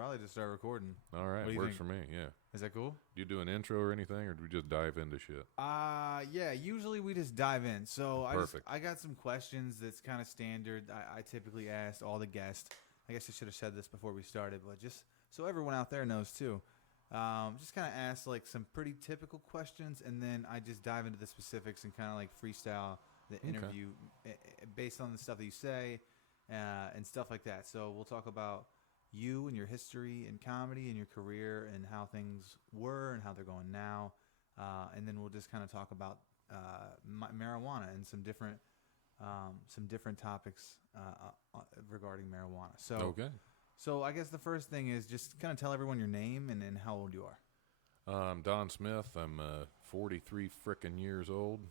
probably just start recording. All right, works for me. Yeah. Is that cool? Do you do an intro or anything, or do we just dive into shit? Yeah. Usually we just dive in. So Perfect. I got some questions that's kind of standard. I typically ask all the guests. I guess I should have said this before we started, but just so everyone out there knows too. Just kind of ask like some pretty typical questions, and then I just dive into the specifics and kind of like freestyle the interview based on the stuff that you say and stuff like that. So we'll talk about you and your history in comedy and your career and how things were and how they're going now. And then we'll just kind of talk about marijuana and some different topics regarding marijuana. So I guess the first thing is just kind of tell everyone your name and how old you are. I'm Don Smith. I'm 43 frickin' years old.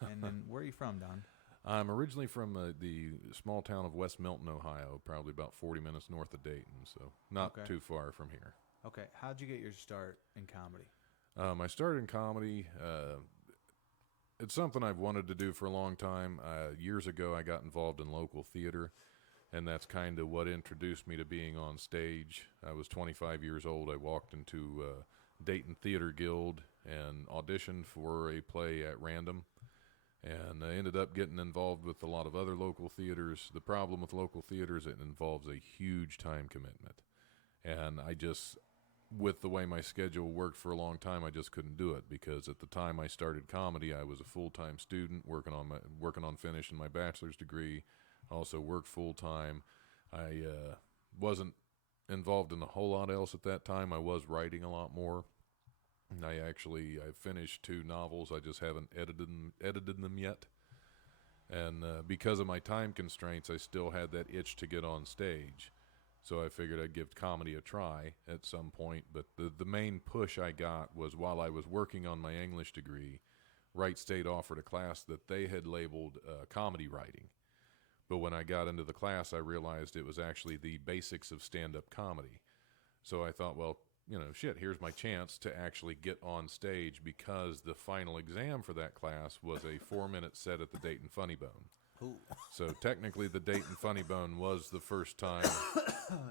And then where are you from, Don? I'm originally from the small town of West Milton, Ohio, probably about 40 minutes north of Dayton, so not too far from here. Okay. How'd you get your start in comedy? I started in comedy. It's something I've wanted to do for a long time. Years ago, I got involved in local theater, and that's kind of what introduced me to being on stage. I was 25 years old. I walked into Dayton Theater Guild and auditioned for a play at random. And I ended up getting involved with a lot of other local theaters. The problem with local theaters, it involves a huge time commitment. And I just, with the way my schedule worked for a long time, I just couldn't do it because at the time I started comedy, I was a full-time student working on finishing my bachelor's degree. I also worked full-time. I wasn't involved in a whole lot else at that time. I was writing a lot more. I finished 2 novels. I just haven't edited them yet. And because of my time constraints, I still had that itch to get on stage. So I figured I'd give comedy a try at some point. But the main push I got was while I was working on my English degree, Wright State offered a class that they had labeled comedy writing. But when I got into the class, I realized it was actually the basics of stand-up comedy. So I thought, well, here's my chance to actually get on stage because the final exam for that class was a 4-minute set at the Dayton Funny Bone. Ooh. So technically the Dayton Funny Bone was the first time.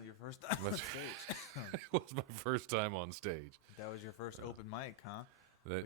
Your first time on stage. It was my first time on stage. That was your first open mic, huh?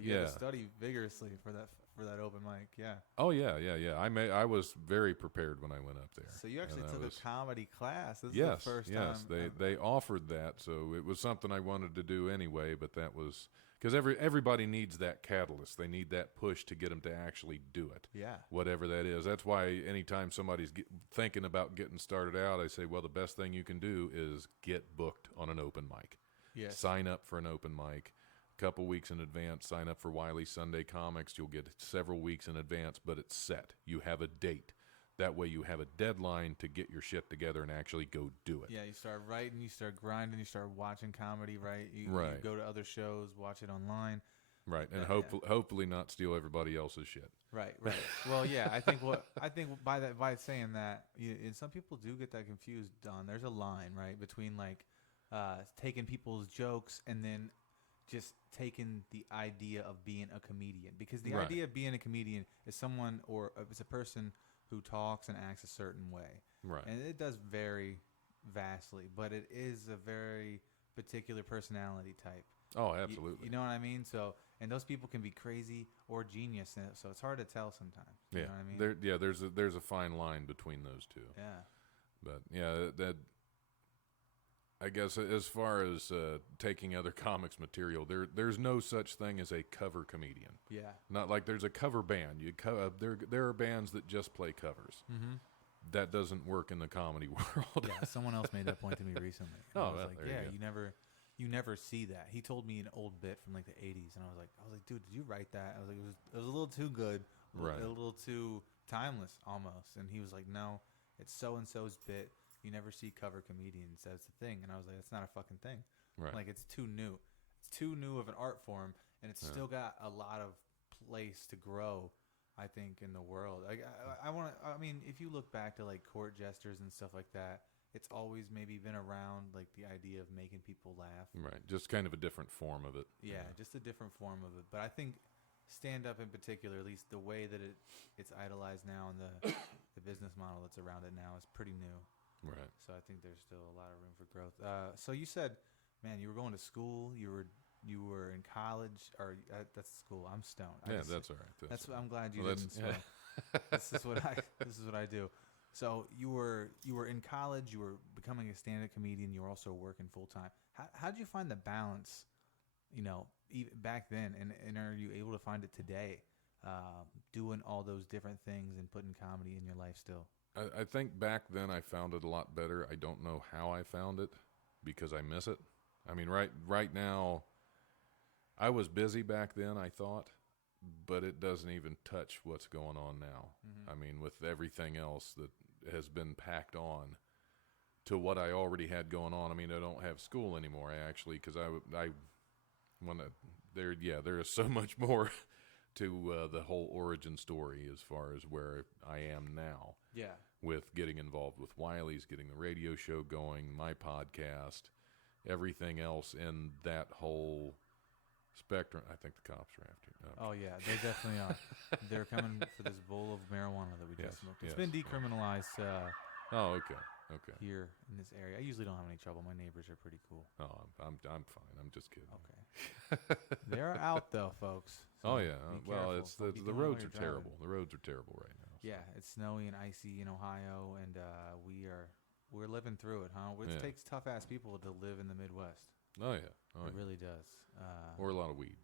You had to study vigorously for that open mic, yeah. Oh yeah. I was very prepared when I went up there. So you actually took a comedy class. This is the first time. Yes, they offered that, so it was something I wanted to do anyway. But that was because everybody needs that catalyst. They need that push to get them to actually do it. Yeah. Whatever that is. That's why anytime somebody's thinking about getting started out, I say, well, the best thing you can do is get booked on an open mic. Yes. Sign up for an open mic. Couple weeks in advance, sign up for Wileys Sunday Comics. You'll get several weeks in advance, but it's set. You have a date. That way you have a deadline to get your shit together and actually go do it. Yeah, you start writing, you start grinding, you start watching comedy, right? You go to other shows, watch it online. Right, and hopefully not steal everybody else's shit. Right. Well, yeah, I think by saying that, and some people do get that confused, Don. There's a line, right, between like taking people's jokes and then just taking the idea of being a comedian, because the idea of being a comedian is someone, or it's a person who talks and acts a certain way, right? And it does vary vastly, but it is a very particular personality type. Oh, absolutely. You know what I mean? So, and those people can be crazy or genius, so it's hard to tell sometimes. You know what I mean? There's a fine line between those two. Yeah. But yeah, that. I guess as far as taking other comics material, there's no such thing as a cover comedian. Yeah. Not like there's a cover band. There are bands that just play covers. Mm-hmm. That doesn't work in the comedy world. Yeah, someone else made that point to me recently. Oh, I was well, like, yeah, you never see that. He told me an old bit from like the 80s, and I was like, dude, did you write that? I was like, it was a little too good, right? A little too timeless almost. And he was like, no, it's so and so's bit. You never see cover comedians. That's the thing. And I was like, that's not a fucking thing. Right. Like, it's too new. It's too new of an art form, and it's still got a lot of place to grow, I think, in the world. I mean, if you look back to like court jesters and stuff like that, it's always maybe been around, like the idea of making people laugh. Right. Just kind of a different form of it. Yeah, just a different form of it. But I think stand-up in particular, at least the way that it's idolized now and the business model that's around it now is pretty new. Right. So I think there's still a lot of room for growth. So you said, man, you were going to school. You were in college, or that's school. I'm stoned. That's all right. That's what I'm glad you Well, didn't that's- smoke. This is what I do. So you were in college. You were becoming a stand-up comedian. You were also working full time. How did you find the balance? Even back then, and are you able to find it today? Doing all those different things and putting comedy in your life still. I think back then I found it a lot better. I don't know how I found it because I miss it. I mean, right now, I was busy back then, I thought, but it doesn't even touch what's going on now. Mm-hmm. I mean, with everything else that has been packed on to what I already had going on. I mean, I don't have school anymore, actually, because there is so much more to the whole origin story as far as where I am now. Yeah. With getting involved with Wileys, getting the radio show going, my podcast, everything else in that whole spectrum. I think the cops are after you. Oh yeah, they definitely are. They're coming for this bowl of marijuana that we just smoked. It's been decriminalized Oh, okay. here in this area. I usually don't have any trouble. My neighbors are pretty cool. Oh, I'm fine. I'm just kidding. Okay. They're out though, folks. So yeah. be Well, careful. it's Don't be the doing roads while are you're terrible. driving. The roads are terrible right now. So. Yeah, it's snowy and icy in Ohio, and we're living through it, huh? It takes tough ass people to live in the Midwest. Oh yeah. It really does. Or a lot of weed.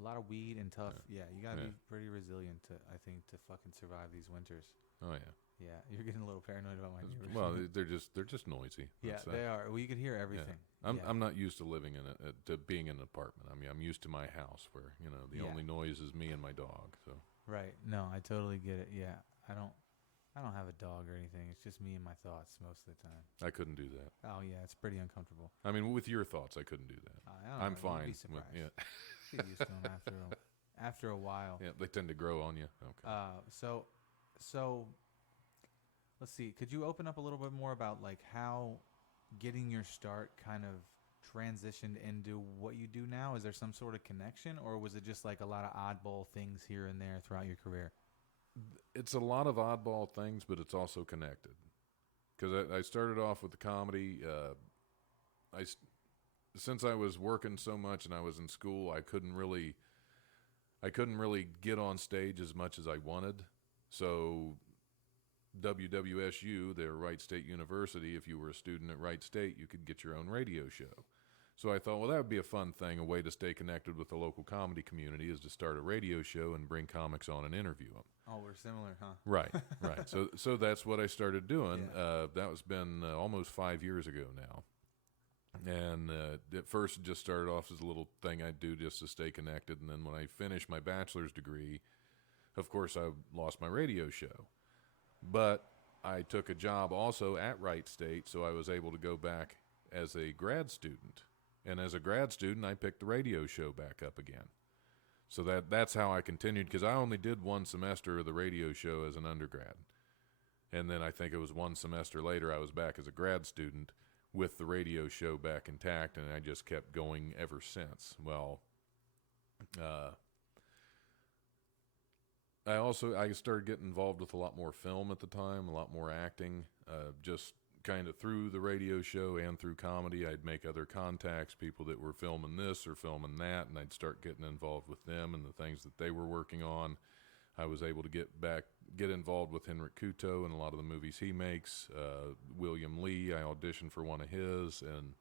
A lot of weed and tough. Yeah, you gotta Yeah. be pretty resilient to fucking survive these winters. Oh yeah. Yeah, you're getting a little paranoid about my neighbors. Well, they're just noisy. yeah, they are. Well, you can hear everything. I'm not used to living to being in an apartment. I mean, I'm used to my house where the only noise is me and my dog. So Right. No, I totally get it. Yeah, I don't have a dog or anything. It's just me and my thoughts most of the time. I couldn't do that. Oh yeah, it's pretty uncomfortable. I mean, with your thoughts, I couldn't do that. I don't I'm know, you'd fine. be surprised. Yeah. Get used to them after a while. Yeah, they tend to grow on you. Okay. So let's see. Could you open up a little bit more about like how getting your start kind of transitioned into what you do now? Is there some sort of connection, or was it just like a lot of oddball things here and there throughout your career? It's a lot of oddball things, but it's also connected. Because I started off with the comedy. Since I was working so much and I was in school, I couldn't really get on stage as much as I wanted. So WWSU, their Wright State University, if you were a student at Wright State, you could get your own radio show. So I thought, well, that would be a fun thing, a way to stay connected with the local comedy community is to start a radio show and bring comics on and interview them. Oh, we're similar, huh? Right. So that's what I started doing. Yeah. That was been almost 5 years ago now. And at first it just started off as a little thing I'd do just to stay connected. And then when I finished my bachelor's degree, of course, I lost my radio show. But I took a job also at Wright State, so I was able to go back as a grad student. And as a grad student, I picked the radio show back up again. So that's how I continued, because I only did one semester of the radio show as an undergrad. And then I think it was one semester later I was back as a grad student with the radio show back intact, and I just kept going ever since. Well, I started getting involved with a lot more film at the time, a lot more acting, just kind of through the radio show and through comedy. I'd make other contacts, people that were filming this or filming that, and I'd start getting involved with them and the things that they were working on. I was able to get involved with Henrik Kuto and a lot of the movies he makes. William Lee, I auditioned for one of his and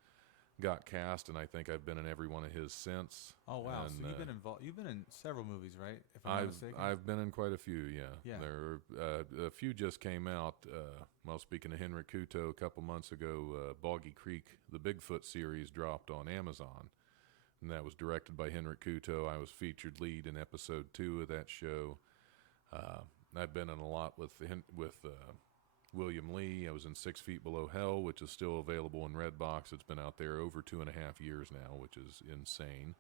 got cast, and I think I've been in every one of his since. Oh wow! And, so you've been involved. You've been in several movies, right? If I'm not mistaken. I've been in quite a few. Yeah. Yeah. There are, a few just came out. Well, speaking of Henrik Kuto, a couple months ago, Boggy Creek, the Bigfoot series, dropped on Amazon, and that was directed by Henrik Kuto. I was featured lead in episode 2 of that show. I've been in a lot with William Lee. I was in 6 Feet Below Hell, which is still available in Redbox. It's been out there over 2.5 years now, which is insane.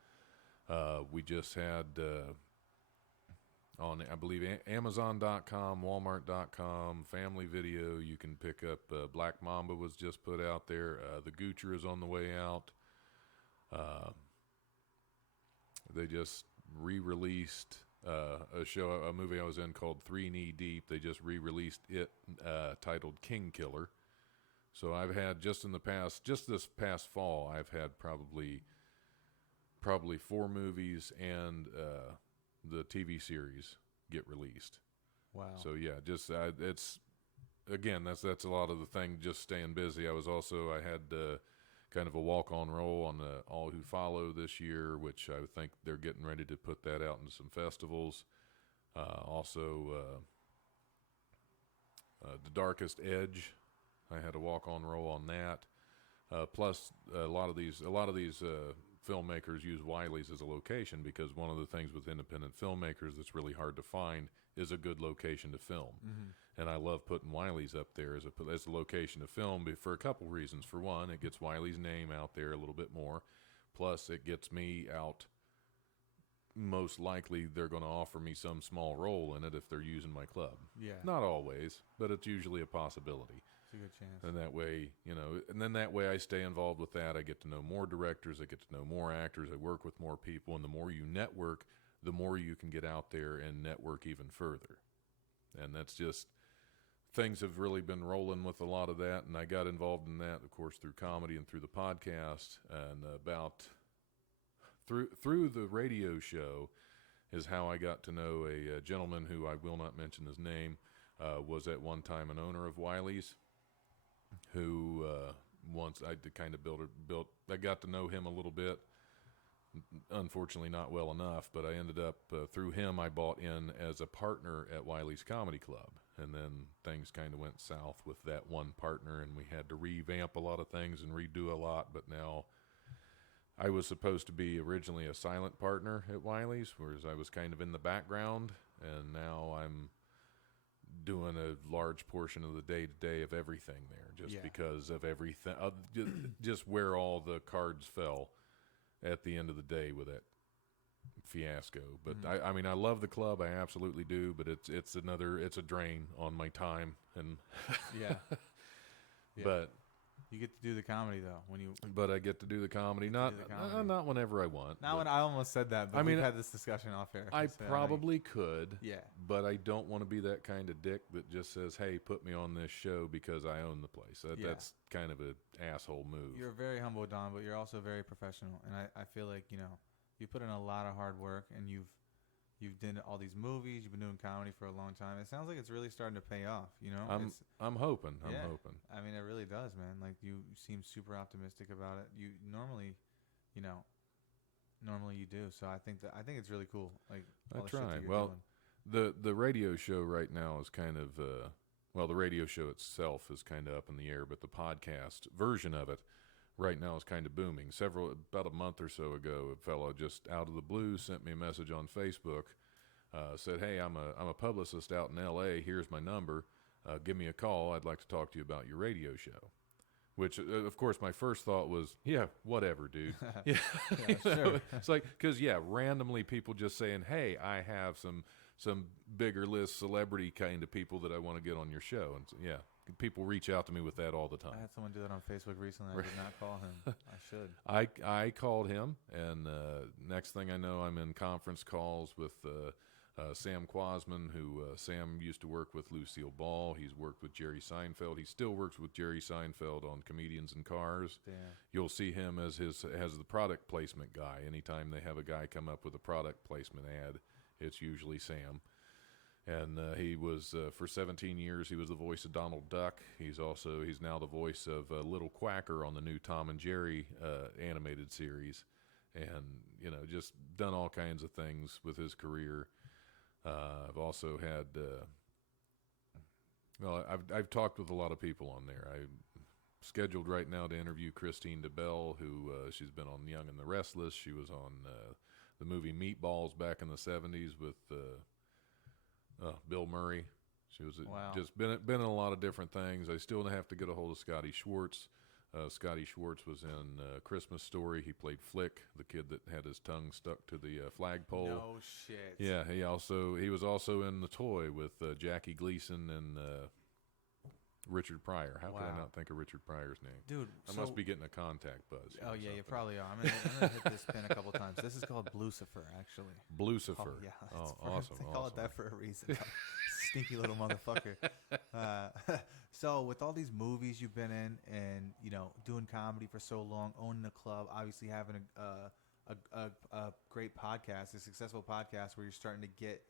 We just had on, I believe, Amazon.com, Walmart.com, Family Video. You can pick up Black Mamba was just put out there. The Goocher is on the way out. They just re-released a movie I was in called 3 Knee Deep. They just re-released it, titled King Killer. So I've had just this past fall, I've had probably 4 movies and the TV series get released. Wow. So yeah, just it's again that's a lot of the thing. Just staying busy. I had kind of a walk-on role on All Who Follow this year, which I think they're getting ready to put that out into some festivals. The Darkest Edge, I had a walk-on role on that. Plus, a lot of these filmmakers use Wileys as a location, because one of the things with independent filmmakers that's really hard to find is a good location to film. And I love putting Wileys up there as a location to film for a couple reasons. For one, it gets Wileys' name out there a little bit more. Plus, it gets me out. Most likely, they're going to offer me some small role in it if they're using my club. Yeah. Not always, but it's usually a possibility. It's a good chance. And that way, and then that way I stay involved with that. I get to know more directors. I get to know more actors. I work with more people. And the more you network, the more you can get out there and network even further. And that's just, things have really been rolling with a lot of that. And I got involved in that, of course, through comedy and through the podcast. And through the radio show is how I got to know a gentleman who I will not mention his name, was at one time an owner of Wileys, who once I kind of built. I got to know him a little bit. Unfortunately, not well enough, but I ended up through him. I bought in as a partner at Wileys Comedy Club, and then things kind of went south with that one partner, and we had to revamp a lot of things and redo a lot. But now, I was supposed to be originally a silent partner at Wileys, whereas I was kind of in the background, and now I'm doing a large portion of the day-to-day of everything there, just because of everything, just where all the cards fell at the end of the day with that fiasco. But I mean, I love the club, I absolutely do, but it's a drain on my time, and yeah. But you get to do the comedy though But I get to do the comedy, not whenever I want. Now, when I almost said that, but I mean, we've had this discussion off air. I probably could. Yeah. But I don't want to be that kind of dick that just says, "Hey, put me on this show because I own the place." That's kind of an asshole move. You're very humble, Don, but you're also very professional, and I feel like you put in a lot of hard work, and you've done all these movies. You've been doing comedy for a long time. It sounds like it's really starting to pay off. I'm hoping. I'm hoping. I mean, it really does, man. Like, you seem super optimistic about it. You normally you do. So I think it's really cool. Like, all I the shit try. that you're Well, doing. the radio show right now is kind of the radio show itself is kind of up in the air, but the podcast version of it right now is kind of booming. About a month or so ago, a fellow just out of the blue sent me a message on Facebook, said, "Hey, I'm a publicist out in L.A. Here's my number. Give me a call. I'd like to talk to you about your radio show." Which, of course, my first thought was, "Yeah, whatever, dude." Yeah, sure. It's like, because randomly people just saying, "Hey, I have some bigger list celebrity kind of people that I want to get on your show," and so, people reach out to me with that all the time. I had someone do that on Facebook recently. I did not call him. I should. I called him, and next thing I know, I'm in conference calls with Sam Quasman, who Sam used to work with Lucille Ball. He's worked with Jerry Seinfeld. He still works with Jerry Seinfeld on Comedians in Cars. Damn. You'll see him as the product placement guy. Anytime they have a guy come up with a product placement ad, it's usually Sam. And he was, for 17 years, he was the voice of Donald Duck. He's now the voice of Little Quacker on the new Tom and Jerry animated series. And, just done all kinds of things with his career. I've also had, I've talked with a lot of people on there. I'm scheduled right now to interview Christine DeBelle, who she's been on Young and the Restless. She was on the movie Meatballs back in the 70s with Bill Murray. She was just been in a lot of different things. I still have to get a hold of Scotty Schwartz. Scotty Schwartz was in Christmas Story. He played Flick, the kid that had his tongue stuck to the flagpole. No shit. Yeah, he was also in The Toy with Jackie Gleason and Richard Pryor. How could I not think of Richard Pryor's name? Dude, I must be getting a contact buzz. Oh, yeah, you probably are. I'm gonna hit this pin a couple times. This is called Blucifer, actually. Blucifer. Oh, yeah. Oh, awesome. They call it that for a reason. stinky little motherfucker. So with all these movies you've been in, and doing comedy for so long, owning a club, obviously having a great podcast, a successful podcast where you're starting to get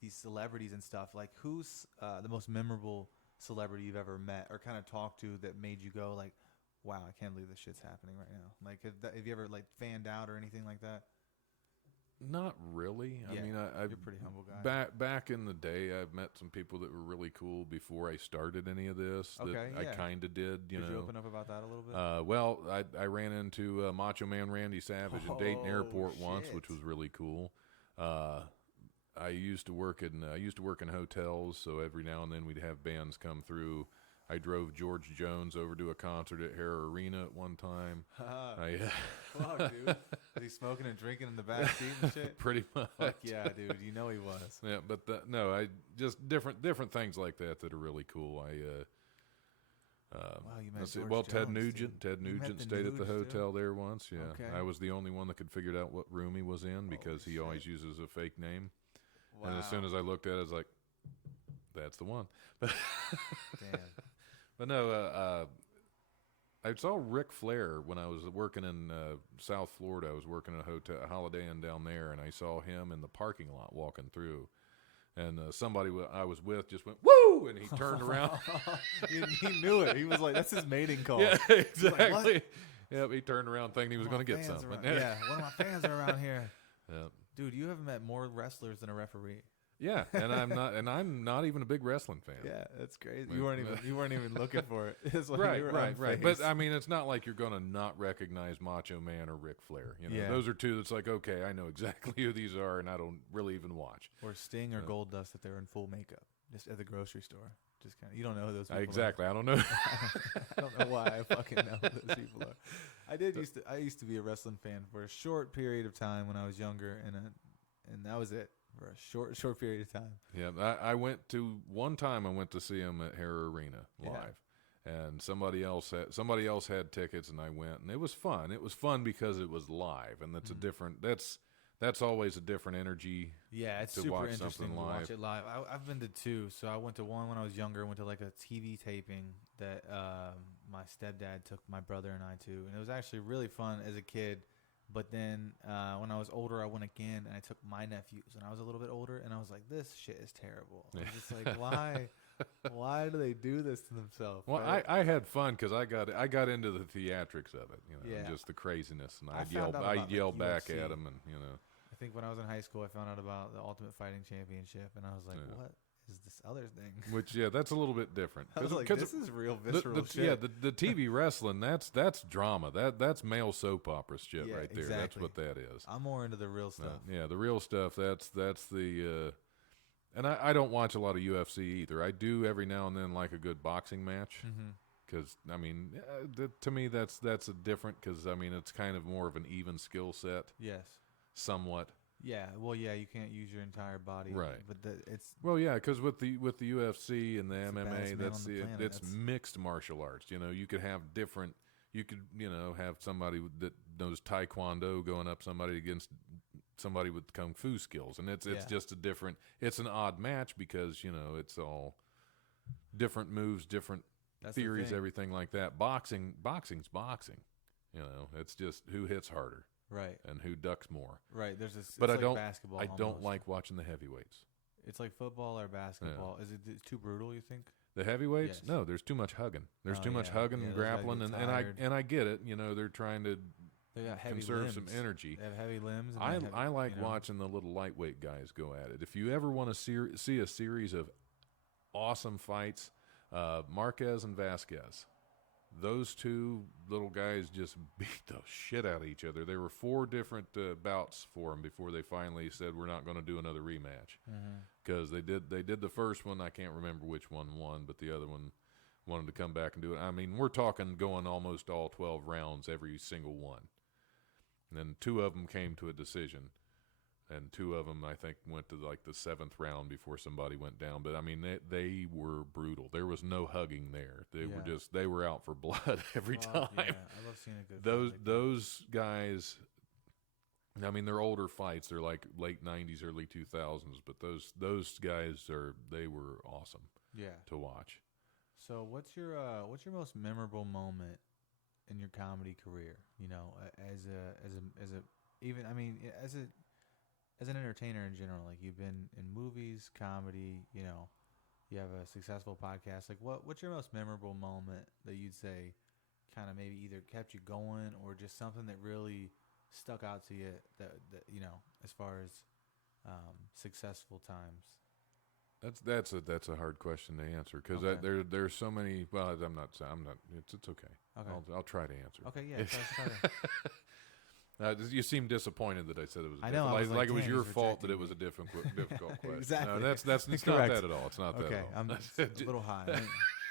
these celebrities and stuff. Like, who's the most memorable celebrity you've ever met or kind of talked to that made you go like, wow, I can't believe this shit's happening right now? Like, have you ever like fanned out or anything like that? Not really. Yeah, I mean, you're a pretty humble guy. Back in the day, I've met some people that were really cool before I started any of this. Okay, that yeah. I kind of did. Could you open up about that a little bit? Well, I ran into Macho Man Randy Savage at Dayton Airport once, which was really cool. I used to work in hotels, so every now and then we'd have bands come through. I drove George Jones over to a concert at Hare Arena at one time. Fuck, dude. Was he smoking and drinking in the back seat and shit? Pretty much. Fuck yeah, dude. You know he was. Yeah, but I just different things like that are really cool. Wow, you met George well, Jones, Ted Nugent. dude. Ted Nugent stayed at the hotel there once. Yeah, Okay. I was the only one that could figure out what room he was in because he always uses a fake name. Wow. And as soon as I looked at it, I was like, "That's the one." Damn. But no, I saw Ric Flair when I was working in South Florida. I was working at a Holiday Inn down there, and I saw him in the parking lot walking through. And somebody I was with just went, "Woo!" and he turned around. he knew it. He was like, "That's his mating call." Yeah, exactly. Like, Yep, he turned around thinking he was going to get something. Yeah, one of my fans are around here. Yeah. Dude, you have met more wrestlers than a referee. Yeah, and I'm not even a big wrestling fan. Yeah, that's crazy. You weren't even looking for it. It's like Right. you were But unfazed. I mean, it's not like you're going to not recognize Macho Man or Ric Flair. Yeah. Those are two that's like, okay, I know exactly who these are, and I don't really even watch. Or Sting or Goldust if they were in full makeup, just at the grocery store. Just kind of, you don't know who those people Exactly. are. I don't know. I don't know why I fucking know who those people are. I used to be a wrestling fan for a short period of time when I was younger, and that was it. For a short period of time. Yeah, I went to see him at Hare Arena live, and somebody else had tickets, and I went, and it was fun. It was fun because it was live, and that's a different. That's always a different energy. Yeah, it's to super watch interesting something to live. watch it live. I've been to two. So I went to one when I was younger. I went to like a TV taping that my stepdad took my brother and I to, and it was actually really fun as a kid. But then when I was older, I went again, and I took my nephews, and I was a little bit older, and I was like, this shit is terrible. I was just like, why do they do this to themselves? Well, right? I had fun because I got into the theatrics of it, Yeah. just the craziness, and I I'd found out about, yell like, back UFC. at them, and I think when I was in high school, I found out about the Ultimate Fighting Championship, and I was like, what is this other thing? which that's a little bit different. I was like, this is real visceral shit. Yeah, the TV wrestling that's drama. That's male soap opera shit right there. Exactly. That's what that is. I'm more into the real stuff. Yeah, the real stuff. That's the. And I don't watch a lot of UFC either. I do every now and then like a good boxing match. Because I mean, to me that's a different. Because I mean, it's kind of more of an even skill set. Yes. Somewhat. Yeah. Well, yeah, you can't use your entire body. Right. But it's Well, yeah, because with the UFC and the It's the baddest MMA, man that's on the planet. it's That's- mixed martial arts. You could have different. You could have somebody that knows Taekwondo going up somebody against somebody with kung fu skills, and it's just a different. It's an odd match because it's all different moves, different that's the theories, thing. everything like that. Boxing's boxing. It's just who hits harder Right. and who ducks more. Right. There's this. But it's I like don't. Basketball. I don't almost. like watching the heavyweights. It's like football or basketball. Is it too brutal? You think? The heavyweights? Yes. No, there's too much hugging. There's Oh, too much yeah. hugging Yeah, and those guys grappling, get and tired. I get it. They're trying to They got heavy conserve limbs. some energy. They have heavy limbs. And I they have, I like watching the little lightweight guys go at it. If you ever want to see a series of awesome fights, Marquez and Vasquez, those two little guys just beat the shit out of each other. There were 4 different bouts for them before they finally said we're not going to do another rematch because they did the first one. I can't remember which one won, but the other one wanted to come back and do it. I mean, we're talking going almost all 12 rounds, every single one. And then 2 of them came to a decision, and 2 of them I think went to like the 7th round before somebody went down. But I mean, they were brutal. There was no hugging there. They were out for blood every time. Yeah, I love seeing a good fight like that. Those guys, I mean, they're older fights. They're like late 90s, early 2000s, but those guys they were awesome to watch. So what's your most memorable moment in your comedy career? You know, as a even I mean as an entertainer in general. Like you've been in movies, comedy. You know, you have a successful podcast. Like what's your most memorable moment that you'd say kind of maybe either kept you going or just something that really stuck out to you that you know as far as successful times? That's a hard question to answer because there's so many. Well, I'm not. It's okay. Okay. I'll try to answer. Okay, yeah. Try to. You seem disappointed that I said it was. I know. Like it was your fault that me. it was a difficult question. Exactly. No, it's not that at all. It's not that okay, at all. I'm a little high.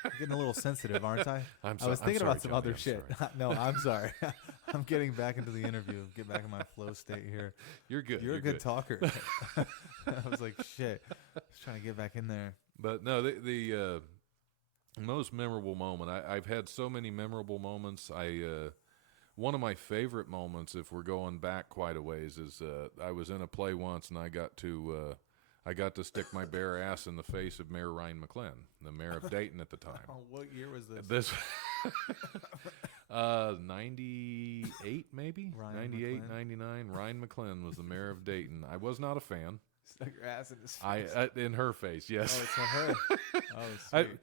I'm getting a little sensitive, aren't I? I was thinking sorry, about some Johnny, other I'm shit. sorry. No, I'm sorry. I'm getting back into the interview. Get back in my flow state here. You're good. You're a good talker. I was like, shit. I was trying to get back in there. But no, the most memorable moment. I've had so many memorable moments. One of my favorite moments, if we're going back quite a ways, is I was in a play once and I got to stick my bare ass in the face of Mayor Ryan McClellan, the mayor of Dayton at the time. Oh, what year was this? 98 maybe? Ryan 98, McClellan. 99. Ryan McClellan was the mayor of Dayton. I was not a fan. Stuck your ass in his face. In her face, yes. Oh, it's for her. Oh, sweet.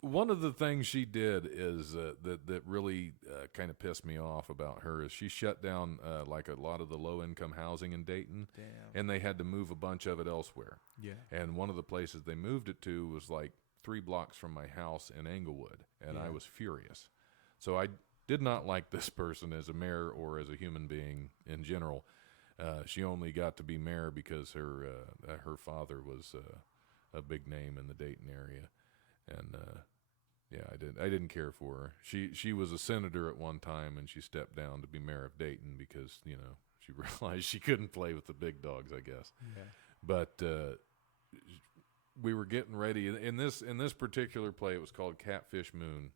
One of the things she did is that really kind of pissed me off about her is she shut down like a lot of the low-income housing in Dayton. Damn. And they had to move a bunch of it elsewhere. Yeah. And one of the places they moved it to was like 3 blocks from my house in Englewood, and I was furious. So I did not like this person as a mayor or as a human being in general. She only got to be mayor because her father was a big name in the Dayton area, and I didn't care for her. She was a senator at one time, and she stepped down to be mayor of Dayton because she realized she couldn't play with the big dogs, I guess. Yeah. But we were getting ready in this particular play. It was called Catfish Moon.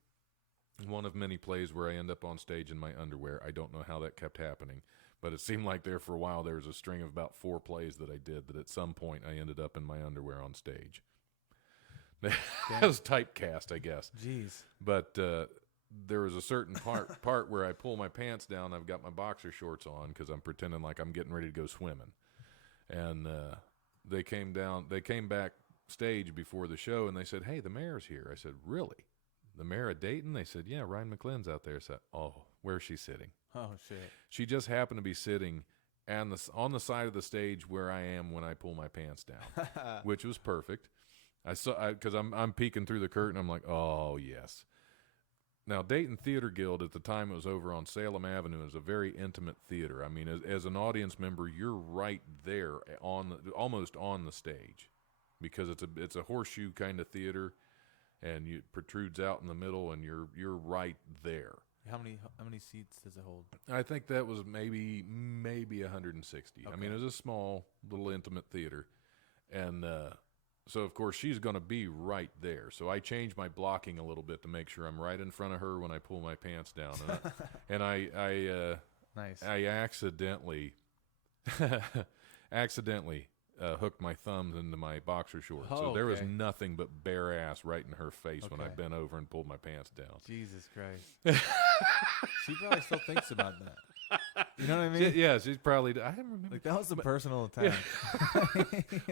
One of many plays where I end up on stage in my underwear. I don't know how that kept happening, but it seemed like there for a while there was a string of about 4 plays that I did that at some point I ended up in my underwear on stage. That was typecast, I guess. Jeez. But there was a certain part where I pull my pants down. I've got my boxer shorts on because I'm pretending like I'm getting ready to go swimming. And they came back stage before the show, and they said, "Hey, the mayor's here." I said, "Really? The mayor of Dayton?" They said, "Yeah, Ryan McClellan's out there." I said, "Oh, where's she sitting?" Oh, shit. She just happened to be sitting on the side of the stage where I am when I pull my pants down, which was perfect. I saw because I'm peeking through the curtain. I'm like, oh yes. Now Dayton Theater Guild at the time it was over on Salem Avenue. It was a very intimate theater. I mean, as an audience member, you're right there almost on the stage, because it's a horseshoe kind of theater, and it protrudes out in the middle, and you're right there. How many seats does it hold? I think that was maybe 160. Okay. I mean, it was a small little intimate theater, and so of course she's going to be right there. So I changed my blocking a little bit to make sure I'm right in front of her when I pull my pants down, and I Nice. I accidentally hooked my thumbs into my boxer shorts. Oh, so there was okay. nothing but bare ass right in her face when I Okay. bent over and pulled my pants down. Jesus Christ. She probably still thinks about that. You know what I mean? She's probably. I didn't remember. Like, that was a personal attack.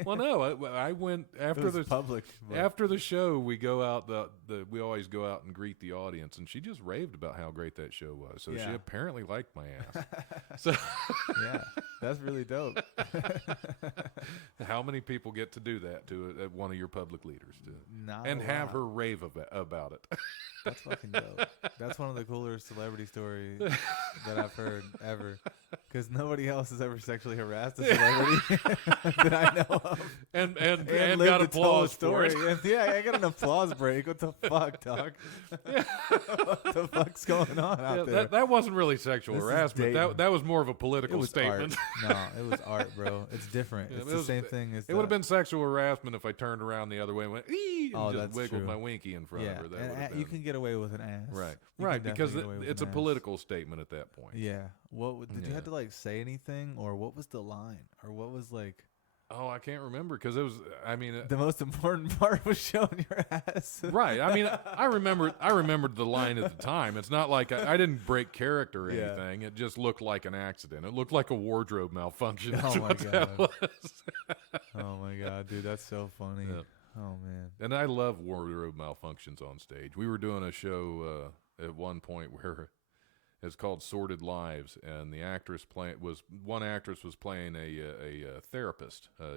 Well, no, I went after the public. But after the show. We go out we always go out and greet the audience, and she just raved about how great that show was. So Yeah. she apparently liked my ass. So yeah, that's really dope. how many people get to do that to one of your public leaders Not and a have lot. her rave about it? That's fucking dope. That's one of the cooler celebrity stories that I've heard ever. Because nobody else has ever sexually harassed a celebrity that I know of. and lived got to tell applause the for story. it. And, yeah, I got an applause break. What the fuck, dog? What the fuck's going on out there? That wasn't really sexual This is harassment. Dayton. That was more of a It political was statement. art. No, it was art, bro. It's different. Yeah, It's it the was- same thing as It would have been sexual harassment if I turned around the other way and went, "Ee!" and Oh, just that's wiggled true. my winky in front yeah. of her. That And would have you been can get away with an ass. right, You right, can because definitely get away with it's a an ass. political statement at that point. Yeah. What did you have to like say anything, or what was the line, or what was like? Oh, I can't remember because it was. I mean, The most important part was showing your ass. right. I mean, I remembered the line at the time. It's not like I didn't break character or Yeah. anything. It just looked like an accident. It looked like a wardrobe malfunction. Oh That's my what that God. was. Oh my God, dude, that's so funny. Yeah. Oh man. And I love wardrobe malfunctions on stage. We were doing a show at one point where it's called Sordid Lives, and the actress one actress was playing a therapist, a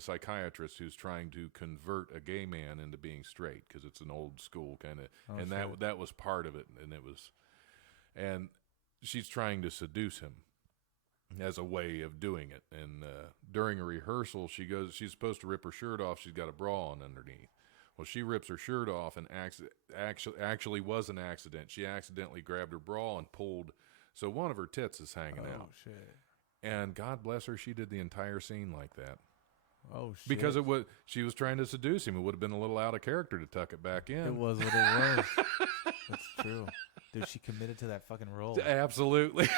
psychiatrist who's trying to convert a gay man into being straight because it's an old school kind of, and that was part of it, and she's trying to seduce him as a way of doing it. And during a rehearsal, she's supposed to rip her shirt off. She's got a bra on underneath. Well, she rips her shirt off, and actually was an accident. She accidentally grabbed her bra and pulled, so one of her tits is hanging out. Oh shit. And God bless her, she did the entire scene like that. Oh shit. Because she was trying to seduce him. It would have been a little out of character to tuck it back in. It was what it was. That's true. Dude, she committed to that fucking role. Absolutely.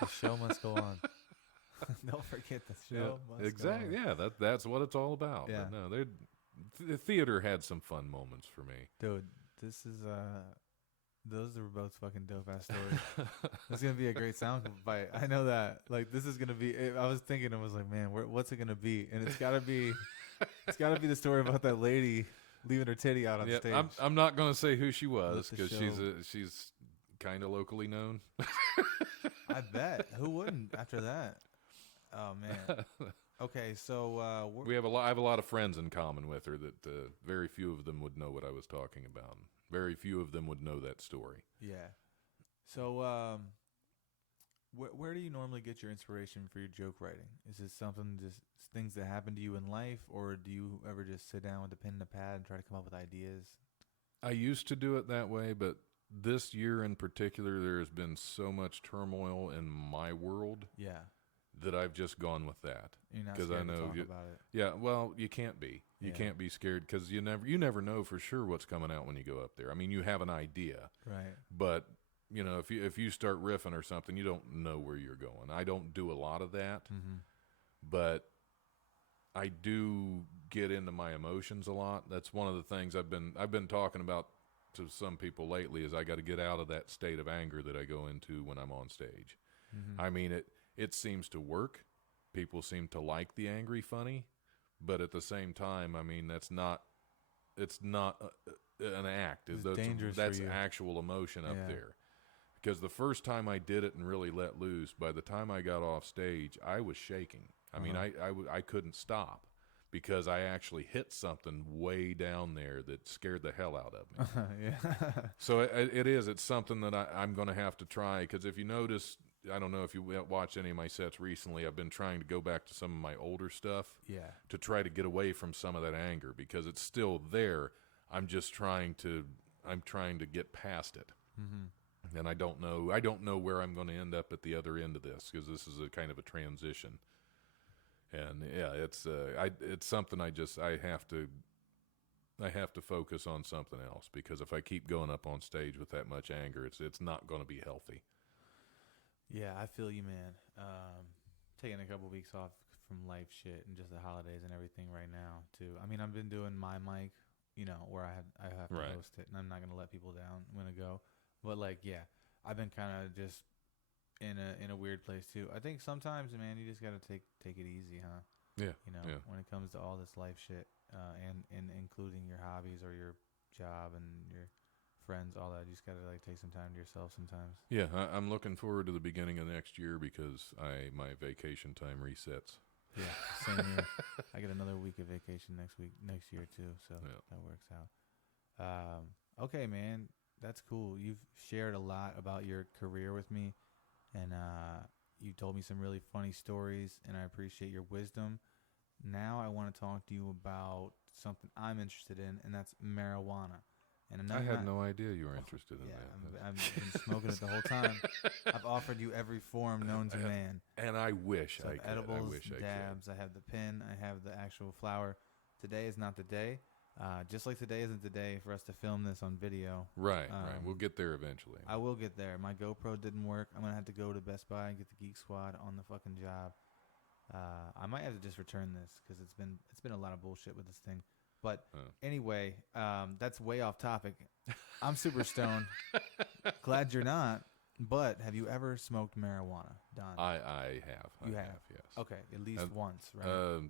The show must go on. Don't forget the show must exactly. go on. Yeah, that's what it's all about. Yeah. But no, the theater had some fun moments for me. Dude, this is those are both fucking dope ass stories. It's gonna be a great sound bite. I know that. Like, this is gonna be. I was thinking, I was like, man, what's it gonna be? And it's gotta be the story about that lady leaving her titty out on stage. I'm not gonna say who she was Let the because she's kind of locally known. I bet. Who wouldn't after that? Oh man. Okay, so I have a lot of friends in common with her that very few of them would know what I was talking about. Very few of them would know that story. yeah. So where do you normally get your inspiration for your joke writing? Is it something, just things that happen to you in life, or do you ever just sit down with a pen and a pad and try to come up with ideas? I used to do it that way, but this year in particular, there has been so much turmoil in my world. Yeah. That I've just gone with that. You're not because scared I know to talk about it. Yeah, well, you can't be. You can't be scared because you never know for sure what's coming out when you go up there. I mean, you have an idea, Right. but you know, if you start riffing or something, you don't know where you're going. I don't do a lot of that, but I do get into my emotions a lot. That's one of the things I've been talking about to some people lately. Is I got to get out of that state of anger that I go into when I'm on stage. I mean, it seems to work. People seem to like the angry funny, but at the same time, I mean, it's not an act. It's dangerous That's for you. actual emotion up there. Because the first time I did it and really let loose, by the time I got off stage, I was shaking. I mean, I couldn't stop because I actually hit something way down there that scared the hell out of me. Yeah. So it's something that I'm going to have to try, because if you notice, I don't know if you watched any of my sets recently, I've been trying to go back to some of my older stuff to try to get away from some of that anger, because it's still there. I'm trying to get past it. And I don't know where I'm going to end up at the other end of this, because this is a kind of a transition. And yeah, it's something I have to focus on something else, because if I keep going up on stage with that much anger, it's not going to be healthy. Yeah, I feel you, man. Taking a couple weeks off from life shit and just the holidays and everything right now too. I mean, I've been doing my mic, where I have to host it, and I'm not gonna let people down. I'm gonna go, but like, yeah, I've been kind of just in a weird place too. I think sometimes, man, you just gotta take it easy, huh? Yeah. When it comes to all this life shit, and including your hobbies or your job and your friends, all that, you just gotta like take some time to yourself sometimes. Yeah, I'm looking forward to the beginning of next year, because my vacation time resets. Yeah, same here. I get another week of vacation next year too, so that works out. Okay, man, that's cool. You've shared a lot about your career with me, and you told me some really funny stories, and I appreciate your wisdom. Now I want to talk to you about something I'm interested in, and that's marijuana. And I had no idea you were interested in that. I've been smoking it the whole time. I've offered you every form known to man. And I wish So I could. edibles, I wish I dabs, I have the pen, I have the actual flower. Today is not the day. Just like today isn't today for us to film this on video. Right. We'll get there eventually. I will get there. My GoPro didn't work. I'm gonna have to go to Best Buy and get the Geek Squad on the fucking job. I might have to just return this because it's been a lot of bullshit with this thing. But anyway, that's way off topic. I'm super stoned. Glad you're not. But have you ever smoked marijuana, Don? I have. You have? Yes. Okay, at least once, right?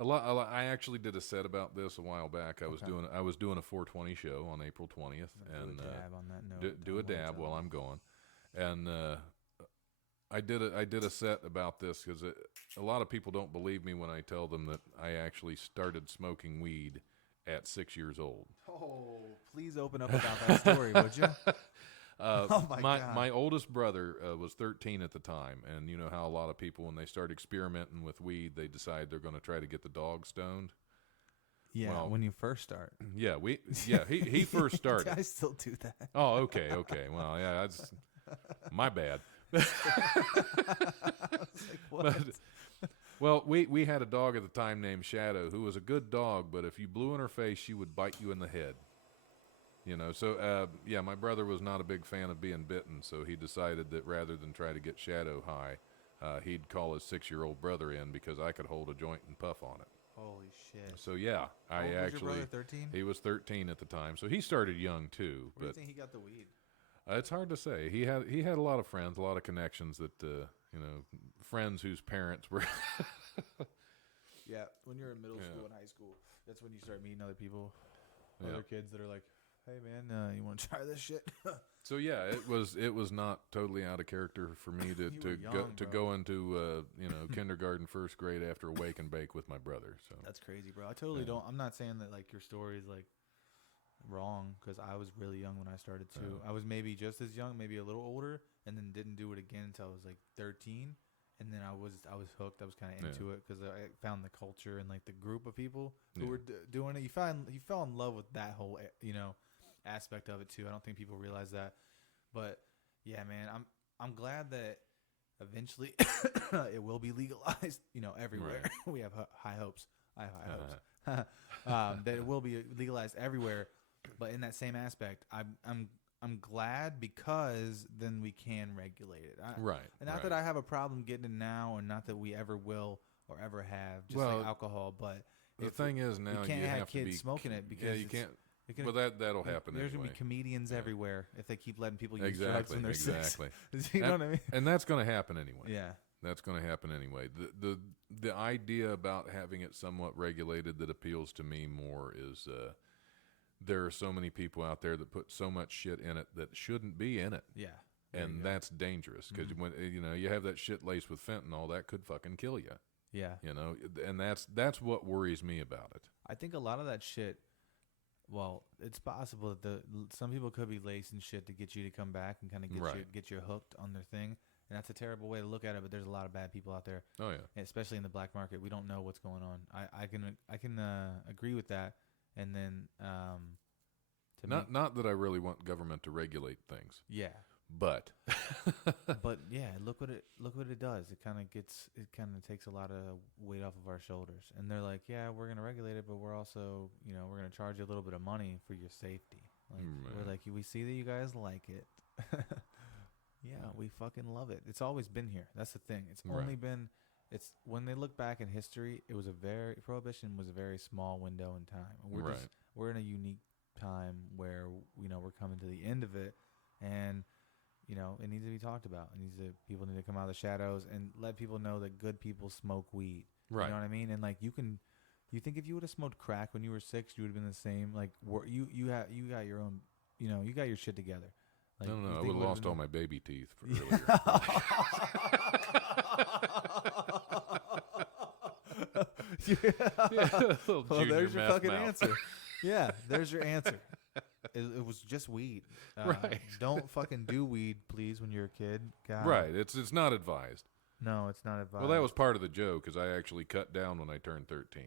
A lot. I actually did a set about this a while back. I was doing a 420 show on April 20th, and do a dab on that note. Do a dab while I'm going, and I did a set about this because a lot of people don't believe me when I tell them that I actually started smoking weed at 6 years old. Oh, please open up about that story, would you? Oh my God. My oldest brother was 13 at the time, and you know how a lot of people, when they start experimenting with weed, they decide they're going to try to get the dog stoned. Yeah, well, when you first start. Yeah, he first started. I still do that. Oh, okay. Well, yeah, that's my bad. Like, what? Well, we had a dog at the time named Shadow, who was a good dog, but if you blew in her face, she would bite you in the head. You know, so, my brother was not a big fan of being bitten, so he decided that rather than try to get Shadow high, he'd call his 6-year-old brother in because I could hold a joint and puff on it. Holy shit. So, yeah, How old was your brother, 13? He was 13 at the time, so he started young, too. Where do you think he got the weed? It's hard to say. He had a lot of friends, a lot of connections that, friends whose parents were... Yeah, when you're in middle school and high school, that's when you start meeting other people, other kids that are like, hey man, you want to try this shit? So yeah, it was not totally out of character for me to go into kindergarten, first grade after a wake and bake with my brother. So that's crazy, bro. I totally don't. I'm not saying that like your story is like wrong because I was really young when I started too. I was maybe just as young, maybe a little older, and then didn't do it again until I was like 13. And then I was hooked. I was kind of into it because I found the culture and like the group of people who were doing it. You fell in love with that whole aspect of it too. I don't think people realize that, but yeah, man, I'm glad that eventually it will be legalized. Everywhere. Right. We have high hopes. I have high hopes that it will be legalized everywhere. But in that same aspect, I'm glad because then we can regulate it. Not that I have a problem getting it now, and not that we ever will or ever have, just like alcohol. But the thing is now you can't you have kids smoking it because you can't. Well, that'll happen. There's anyway. Gonna be comedians everywhere if they keep letting people use exactly, drugs when they're exactly. 6. You know what I mean? And that's going to happen anyway. Yeah, that's going to happen anyway. The idea about having it somewhat regulated that appeals to me more is. There are so many people out there that put so much shit in it that shouldn't be in it. Yeah. And that's dangerous because when you have that shit laced with fentanyl, that could fucking kill you. Yeah. And that's what worries me about it. I think a lot of that shit, well, it's possible that some people could be lacing shit to get you to come back and kind of get you hooked on their thing. And that's a terrible way to look at it, but there's a lot of bad people out there. Oh yeah. Especially in the black market. We don't know what's going on. I can agree with that. And then, not that I really want government to regulate things. Yeah, but yeah, look what it does. It kind of takes a lot of weight off of our shoulders. And they're like, yeah, we're gonna regulate it, but we're also, we're gonna charge you a little bit of money for your safety. Like we're like, we see that you guys like it. Yeah, we fucking love it. It's always been here. That's the thing. It's only been. It's when they look back in history, prohibition was a very small window in time. We're in a unique time where we're coming to the end of it, and it needs to be talked about. People need to come out of the shadows and let people know that good people smoke weed. Right. You know what I mean? And like you think if you would have smoked crack when you were 6, you would have been the same. Like you got your own, you got your shit together. Like, no, I would have lost all my baby teeth for earlier. Well, there's your fucking answer. Yeah, there's your answer. It was just weed. Right. Don't fucking do weed, please, when you're a kid. God. Right. It's not advised. No, it's not advised. Well, that was part of the joke because I actually cut down when I turned 13.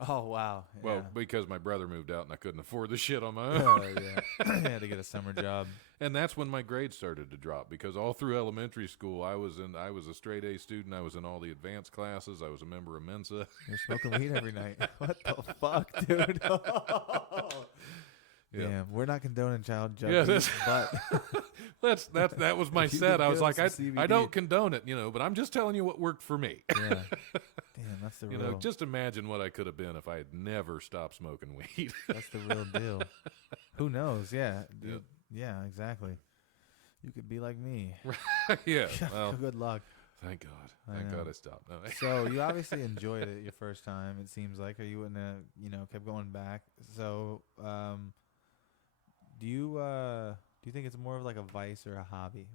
Oh wow. Well, Yeah. because my brother moved out and I couldn't afford the shit on my own. Oh yeah. I had to get a summer job. And that's when my grades started to drop, because all through elementary school I was a straight A student. I was in all the advanced classes. I was a member of Mensa. You're smoking weed every night. What the fuck, dude? Yeah. Damn, we're not condoning child Yeah, junkies, but that was my If you set. could I was give like, us some I CBD. don't condone it, but I'm just telling you what worked for me. yeah. Damn, that's the real. Just imagine what I could have been if I had never stopped smoking weed. That's the real deal. Who knows? Yeah. Yeah. Dude, yeah, exactly. You could be like me. Yeah. Well, Good luck. thank God. I Thank know. God I stopped. No. So you obviously enjoyed it your first time. It seems like, or you wouldn't have, kept going back. So, do you think it's more of like a vice or a hobby?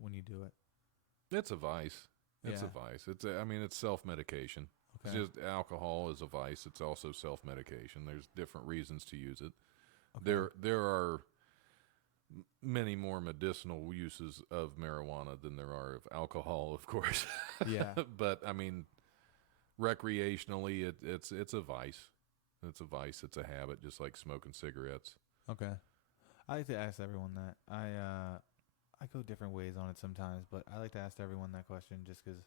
When you do it. It's a vice. It's Yeah. a vice. It's self-medication. Okay. It's just alcohol is a vice. It's also self-medication. There's different reasons to use it. Okay. There are many more medicinal uses of marijuana than there are of alcohol, of course. Yeah. But recreationally, it's a vice. It's a vice. It's a habit, just like smoking cigarettes. Okay. I like to ask everyone that. I go different ways on it sometimes, but I like to ask everyone that question just because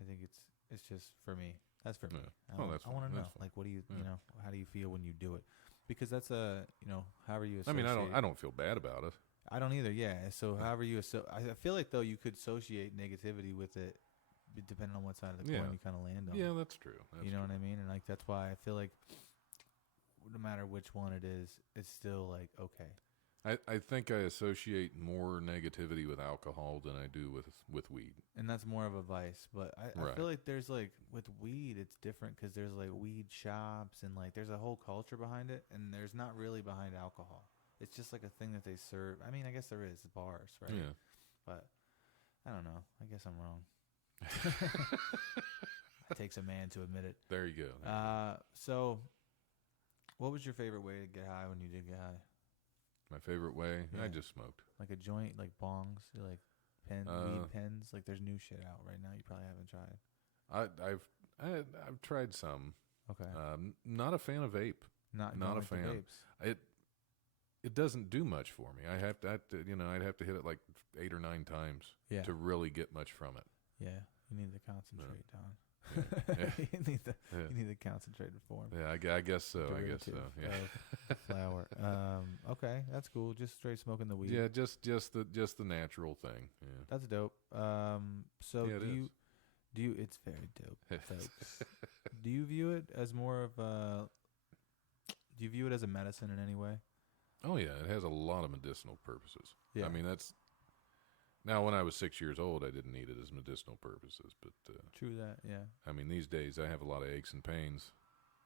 I think it's just for me. That's for me. Yeah. I That's want fine. to know, That's fine. like, what do you, Yeah. how do you feel when you do it? Because that's however you I associate. mean, I don't feel bad about it. I don't either. Yeah. So however you I feel like though you could associate negativity with it, depending on what side of the coin Yeah. you kind of land on. Yeah, that's true. That's You know true. what I mean? And like that's why I feel like no matter which one it is, it's still like okay. I think I associate more negativity with alcohol than I do with weed. And that's more of a vice, but I Right. feel like there's like with weed, it's different because there's like weed shops and like there's a whole culture behind it, and there's not really behind alcohol. It's just like a thing that they serve. I mean, I guess there is bars, right? Yeah. But I don't know. I guess I'm wrong. It takes a man to admit it. There you go. So what was your favorite way to get high when you did get high? My favorite way, Yeah. I just smoked. Like a joint, like bongs, like weed pens. Like there's new shit out right now. You probably haven't tried. I've tried some. Okay. Not a fan of vape. Not not a like the fan. vapes. It doesn't do much for me. I'd have to I'd have to hit it like 8 or 9 times Yeah. to really get much from it. Yeah. You need to concentrate, Don. Yeah. you need the Yeah. you need the concentrated form. Yeah, I guess so. I guess so. Derivative Yeah. of flower. Okay, that's cool. Just straight smoking the weed. Yeah, just the natural thing. Yeah. That's dope. So Yeah, it is. do you? It's very dope, folks. Do you view it as more of a? Do you view it as a medicine in any way? Oh yeah, it has a lot of medicinal purposes. Yeah. I mean, that's now when I was 6 years old, I didn't need it as medicinal purposes, but True that. Yeah. I mean, these days I have a lot of aches and pains.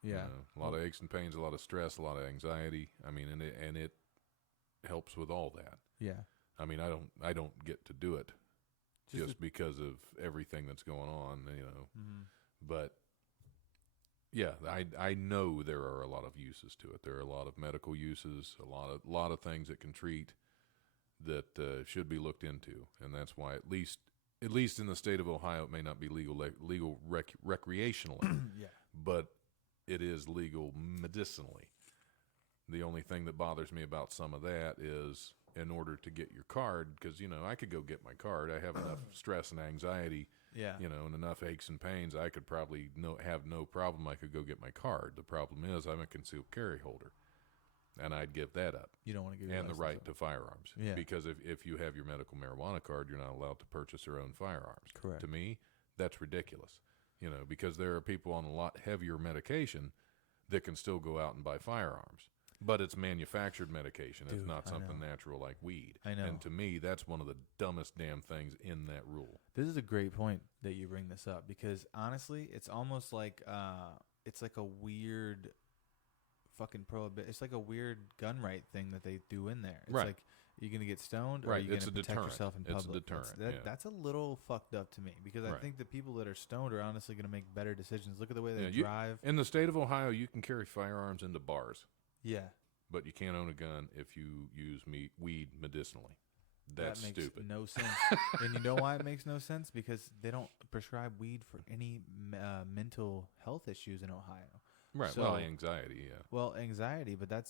Yeah. A lot of aches and pains, a lot of stress, a lot of anxiety. I mean, and it helps with all that. Yeah. I mean, I don't get to do it Just just because of everything that's going on, Mhm. But yeah, I know there are a lot of uses to it. There are a lot of medical uses, a lot of things that can treat that should be looked into, and that's why at least in the state of Ohio, it may not be legal recreationally, Yeah. but it is legal medicinally. The only thing that bothers me about some of that is in order to get your card, because I could go get my card. I have enough stress and anxiety, Yeah. and enough aches and pains. I could probably have no problem. I could go get my card. The problem is I'm a concealed carry holder, and I'd give that up. You don't want to give your And the license right up. to firearms. Yeah. Because if you have your medical marijuana card, you're not allowed to purchase your own firearms. Correct. To me, that's ridiculous. Because there are people on a lot heavier medication that can still go out and buy firearms. But it's manufactured medication. Dude, It's not I something know. natural like weed. I know. And to me, that's one of the dumbest damn things in that rule. This is a great point that you bring this up because honestly, it's almost like it's like a weird fucking It's like a weird gun right thing that they do in there. It's Right. like you're gonna get stoned, or Right, you're it's gonna a protect deterrent. yourself in It's a public. deterrent, yeah. That's a little fucked up to me because I Right. think the people that are stoned are honestly gonna make better decisions. Look at the way they Yeah, you- drive. In the state of Ohio, you can carry firearms into bars, Yeah, but you can't own a gun if you use weed medicinally. That's that makes stupid. no sense. And you know why it makes no sense? Because they don't prescribe weed for any mental health issues in Ohio. Right. So, Well, anxiety. Yeah. well, anxiety, but that.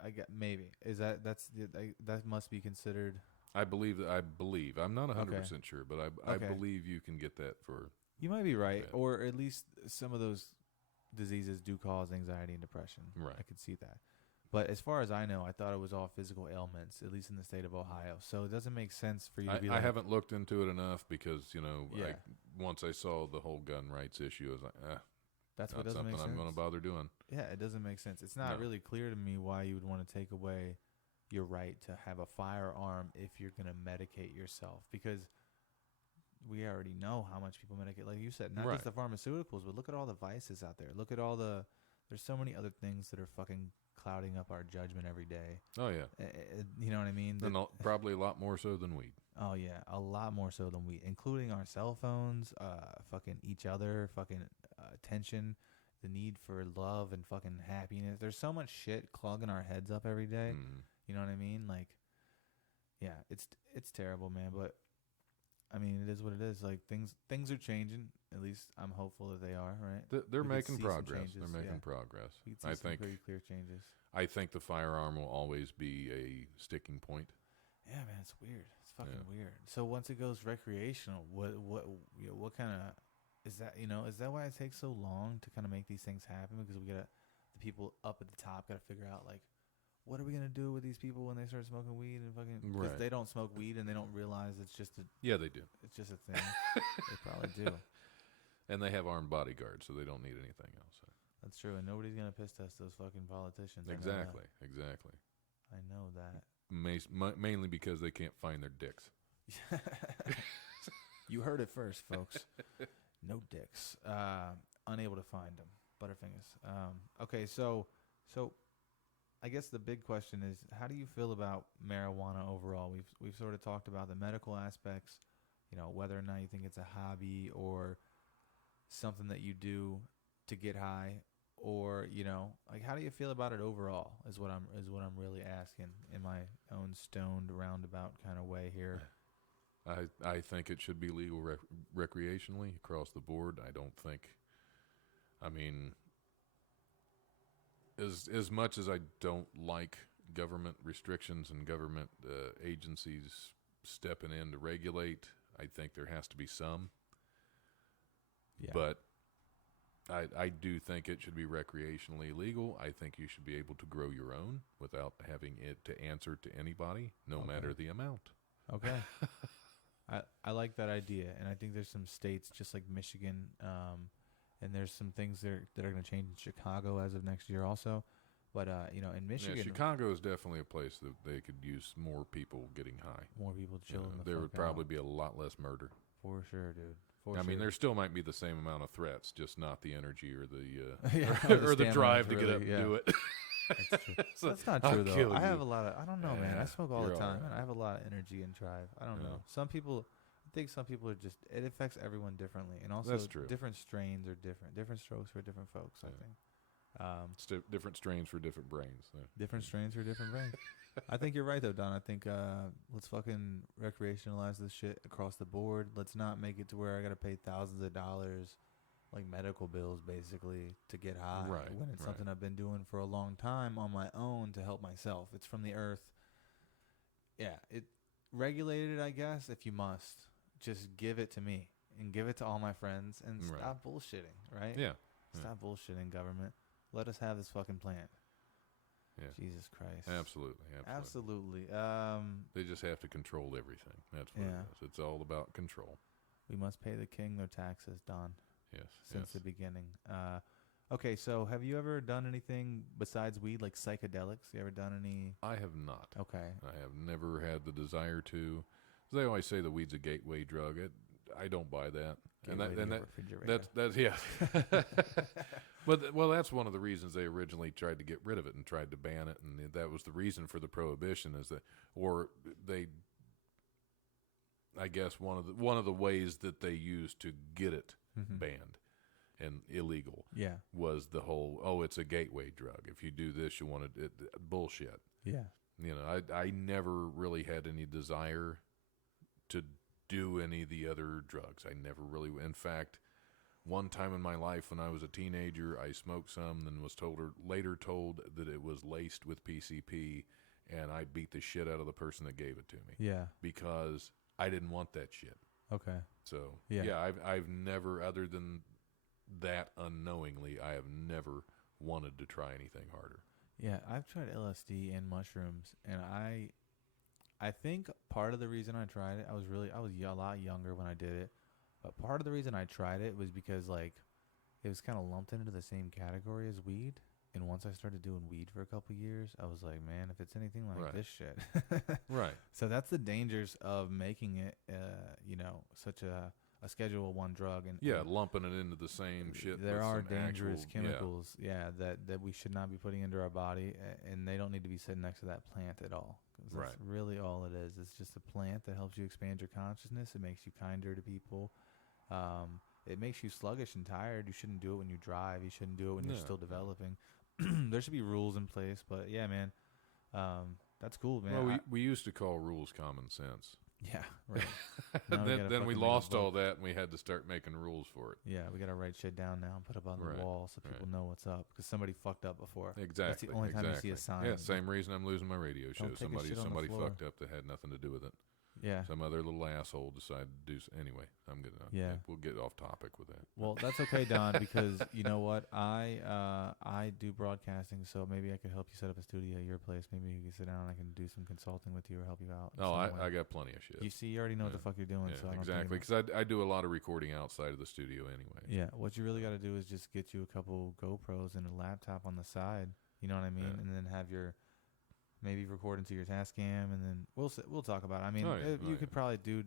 I get maybe is that must be considered. I believe. I'm not 100% Okay. sure, but I Okay. believe you can get that for. You might be right, Yeah. or at least some of those diseases do cause anxiety and depression. Right. I could see that. But as far as I know, I thought it was all physical ailments, at least in the state of Ohio. So it doesn't make sense for you to be like, I haven't looked into it enough because Yeah. once I saw the whole gun rights issue, I was like, that's what not doesn't something make sense. I'm going to bother doing. Yeah, it doesn't make sense. It's not No. really clear to me why you would want to take away your right to have a firearm if you're going to medicate yourself, because we already know how much people medicate. Like you said, not Right. just the pharmaceuticals, but look at all the vices out there. Look at all there's so many other things that are fucking clouding up our judgment every day. Oh yeah, You know what I mean? and probably a lot more so than weed. Oh yeah, a lot more so than we, including our cell phones, fucking each other, fucking attention, the need for love and fucking happiness. There's so much shit clogging our heads up every day. Mm. You know what I mean? Like, yeah, it's terrible, man. But I mean, it is what it is. Like things are changing. At least I'm hopeful that they are. Right? They're We could making see some progress. changes, They're making yeah. progress. We could see I some think. pretty clear changes. I think the firearm will always be a sticking point. Yeah, man, it's weird. It's fucking weird. So once it goes recreational, what kind of is that? Is that why it takes so long to kind of make these things happen? Because the people up at the top got to figure out like, what are we gonna do with these people when they start smoking weed and fucking? Because Right. they don't smoke weed and they don't realize it's just a Yeah, they do, thing. They probably do. and they have armed bodyguards, so they don't need anything else. That's true, and nobody's gonna piss test those fucking politicians. I know that. Exactly. I know that. Mainly because they can't find their dicks. You heard it first, folks. No dicks. Unable to find them. Butterfingers. Okay, so I guess the big question is, how do you feel about marijuana overall? We've sort of talked about the medical aspects, whether or not you think it's a hobby or something that you do to get high, or like how do you feel about it overall? Is what I'm really asking in my own stoned roundabout kind of way here. I think it should be legal recreationally across the board. I don't think. I mean, as much as I don't like government restrictions and government agencies stepping in to regulate, I think there has to be some. Yeah. But I do think it should be recreationally legal. I think you should be able to grow your own without having it to answer to anybody, no matter the amount. Okay. I like that idea, and I think there's some states just like Michigan, and there's some things that are going to change in Chicago as of next year also. But in Michigan, Yeah, Chicago is definitely a place that they could use more people getting high. more people chilling. There would probably be a lot less murder. For sure, dude. I mean, there still might be the same amount of threats, just not the energy or the Yeah, or the stamina drive to really, get up yeah. and do it. That's true. So, That's not I'll true though. kill I have you. a lot of. I don't know, man. I Yeah, smoke all the you're time, all and right. I have a lot of energy and drive. I don't Yeah. know. Some people, I think some people are just. It affects everyone differently, and also That's true. different strains are different. Different strokes for different folks. I Yeah. think. Different strains for different brains. So. Different strains for different brains. I think you're right though, Don. I think let's fucking recreationalize this shit across the board. Let's not make it to where I gotta pay thousands of dollars, like medical bills, basically, to get high. Right, When it's right. something I've been doing for a long time on my own to help myself. It's from the earth. Yeah, it regulated, I guess, if you must. Just give it to me and give it to all my friends and Right. stop bullshitting, right? Yeah. Stop bullshitting, government. Let us have this fucking plant. Yeah. Jesus Christ. Absolutely. Absolutely. They just have to control everything. That's what Yeah. it is. It's all about control. We must pay the king their taxes, Don, Yes. since the yes. beginning. Okay, so have you ever done anything besides weed, like psychedelics? You ever done any? I have not. Okay. I have never had the desire to. They always say the weed's a gateway drug. I don't buy that. Gateway to and your that refrigerator. that's yeah. Well, that's one of the reasons they originally tried to get rid of it and tried to ban it, and that was the reason for the prohibition. Is that, or they, I guess one of the ways that they used to get it Mhm. banned and illegal Yeah. was the whole it's a gateway drug. If you do this, you want it. Bullshit. Yeah. I never really had any desire to do any of the other drugs. I never really. In fact, one time in my life when I was a teenager, I smoked some, then was later told that it was laced with PCP, and I beat the shit out of the person that gave it to me. Yeah. Because I didn't want that shit. Okay. So Yeah. I've never, other than that unknowingly, I have never wanted to try anything harder. Yeah, I've tried LSD and mushrooms, and I think part of the reason I tried it, I was a lot younger when I did it, but part of the reason I tried it was because like it was kind of lumped into the same category as weed. And once I started doing weed for a couple years, I was like, man, if it's anything like Right. this shit. Right. So that's the dangers of making it, such a Schedule 1 drug. And Lumping it into the same shit. there with are some dangerous actual, chemicals, that we should not be putting into our body, and they don't need to be sitting next to that plant at all. 'Cause that's Right. really all it is. It's just a plant that helps you expand your consciousness. It makes you kinder to people. It makes you sluggish and tired. You shouldn't do it when you drive. You shouldn't do it when you're still developing. There should be rules in place, but yeah, man, that's cool, man. Well, we used to call rules common sense. Yeah, right. Now we gotta then we fucking make a lost all book. that, and we had to start making rules for it. Yeah, we gotta write shit down now and put up on the Right, wall so people know what's up, because somebody fucked up before. Exactly. That's the only time you see a sign. Yeah, same reason I'm losing my radio show. Don't take a shit on the Somebody floor. fucked up that had nothing to do with it. Yeah. Some other little asshole decided to do. Anyway, I'm good. Yeah. We'll get off topic with that. Well, that's okay, Don, because you know what? I do broadcasting, so maybe I could help you set up a studio at your place. Maybe you can sit down and I can do some consulting with you or help you out. in Oh, some way. I got plenty of shit. You see, you already know what the fuck you're doing. Yeah, So I don't think exactly. it- Because I do a lot of recording outside of the studio anyway. Yeah, what you really got to do is just get you a couple GoPros and a laptop on the side. You know what I mean? Yeah. And then have your maybe record into your Tascam, and then we'll talk about it. I mean, you could probably do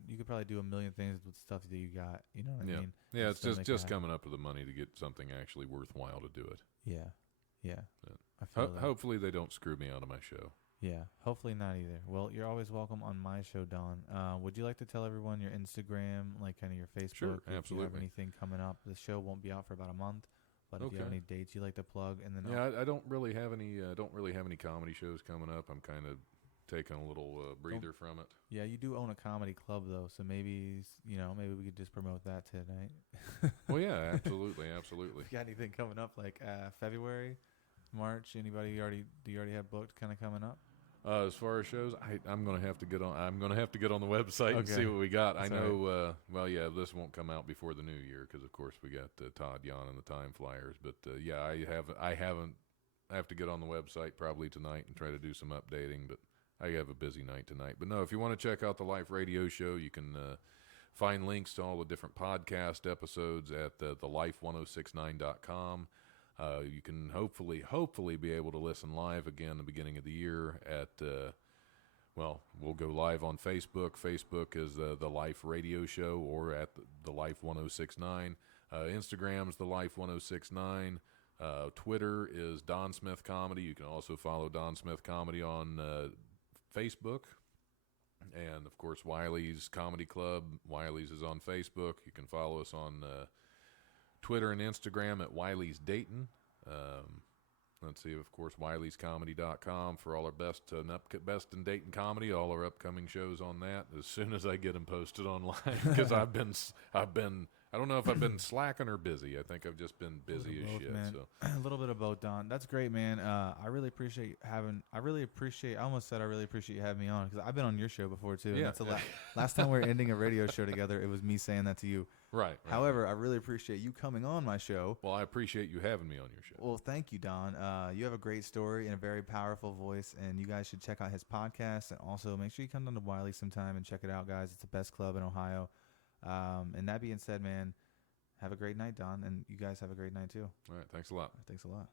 a million things with stuff that you got. You know what I mean? Yeah, it's Still make just it coming up with the money to get something actually worthwhile to do it. Yeah. Yeah. I feel that. Hopefully they don't screw me out of my show. Yeah, hopefully not either. Well, you're always welcome on my show, Don. Would you like to tell everyone your Instagram, like kind of your Facebook? Sure, if you have absolutely. anything coming up? The show won't be out for about a month, but if you have Okay. any dates you'd like to plug, and then Yeah, I don't really have any. Don't really have any comedy shows coming up. I'm kind of taking a little breather from it. yeah, you do own a comedy club though, so maybe maybe we could just promote that tonight. Well, yeah, absolutely, absolutely. If you got anything coming up like February, March? Do you already have booked kind of coming up? As far as shows, I'm gonna have to get on. I'm gonna have to get on the website and Okay. see what we got. That's I know. Well, yeah, this won't come out before the new year because, of course, we got Todd Yon and the Time Flyers. But yeah, I have to get on the website probably tonight and try to do some updating. But I have a busy night tonight. But no, if you want to check out the Life Radio Show, you can find links to all the different podcast episodes at thelife1069.com. You can hopefully be able to listen live again the beginning of the year at, we'll go live on Facebook. Facebook is the Life Radio Show, or at the Life 1069. Instagram's the Life 1069. Twitter is Don Smith Comedy. You can also follow Don Smith Comedy on Facebook. And, of course, Wileys Comedy Club. Wileys is on Facebook. You can follow us on Twitter and Instagram at Wileys Dayton. Let's see, of course, WileysComedy.com for all our best in Dayton comedy, all our upcoming shows on that as soon as I get them posted online, because I've been I don't know if I've been slacking or busy. I think I've just been busy as shit. Man. So A little bit of both, Don. That's great, man. I really appreciate you having me on, because I've been on your show before too. Yeah. And that's last time we were ending a radio show together, it was me saying that to you. right. However, I really appreciate you coming on my show. Well, I appreciate you having me on your show. Well, thank you, Don. You have a great story and a very powerful voice, and you guys should check out his podcast, and also make sure you come down to Wiley sometime and check it out, guys. It's the best club in Ohio. And that being said, man, have a great night, Don, and you guys have a great night too. All right, thanks a lot. Thanks a lot.